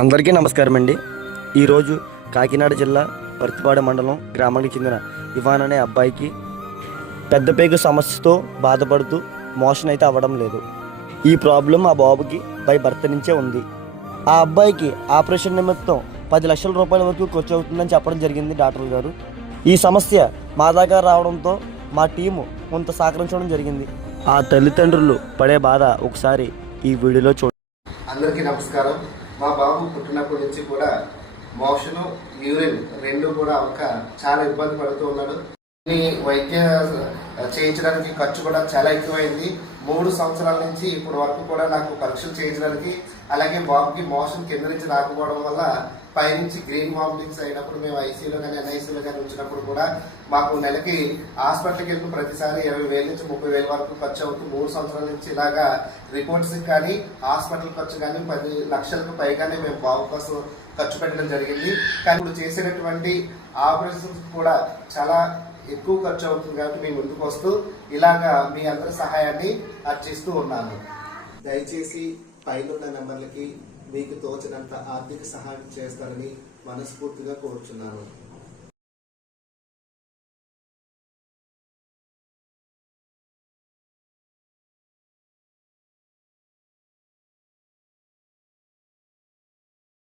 అందరికీ నమస్కారం అండి. ఈరోజు కాకినాడ జిల్లా పర్తిపాడ మండలం గ్రామానికి చెందిన ఇవాన్ అనే అబ్బాయికి పెద్ద పేగు సమస్యతో బాధపడుతూ మోషన్ అయితే అవ్వడం లేదు. ఈ ప్రాబ్లం ఆ బాబుకి బై భర్త నుంచే ఉంది. ఆ అబ్బాయికి ఆపరేషన్ నిమిత్తం పది లక్షల రూపాయల వరకు ఖర్చు అవుతుందని చెప్పడం జరిగింది డాక్టర్ గారు. ఈ సమస్య మా దాకా రావడంతో మా టీము కొంత సహకరించడం జరిగింది. ఆ తల్లిదండ్రులు పడే బాధ ఒకసారి ఈ వీడియోలో చూడండి. అందరికీ నమస్కారం. మా బాబు పుట్టినప్పటి నుంచి కూడా మోషను యూరిన్ రెండు కూడా ఒక చాలా ఇబ్బంది పడుతూ ఉన్నాడు. వైద్య చేయించడానికి ఖర్చు కూడా చాలా ఎక్కువైంది. మూడు సంవత్సరాల నుంచి ఇప్పటి వరకు కూడా నాకు పరీక్షలు చేయించడానికి అలాగే బాబుకి మోషన్ కింద నుంచి రాకపోవడం వల్ల పైనుంచి గ్రీన్ వామిటింగ్స్ అయినప్పుడు మేము ఐసీలో కానీ ఎన్ఐసీలో కానీ ఉంచినప్పుడు కూడా మాకు నెలకి హాస్పిటల్కి వెళ్ళిన ప్రతిసారి ఇరవై వేల నుంచి ముప్పై వేల వరకు ఖర్చు అవుతుంది మూడు సంవత్సరాల నుంచి ఇలాగా రిపోర్ట్స్ కానీ హాస్పిటల్ ఖర్చు కానీ పది లక్షలకు పైగానే మేము బాబు కోసం ఖర్చు పెట్టడం జరిగింది. కానీ ఇప్పుడు చేసేటటువంటి ఆపరేషన్స్ కూడా చాలా ఎక్కువ ఖర్చు అవుతుంది కాబట్టి మేము ముందుకు వస్తూ ఇలాగా మీ అందరి సహాయాన్ని అర్చిస్తూ ఉన్నాను. దయచేసి పైనున్న నెంబర్లకి మీకు తోచినంత ఆర్థిక సహాయం చేస్తారని మనస్ఫూర్తిగా కోరుచున్నాను.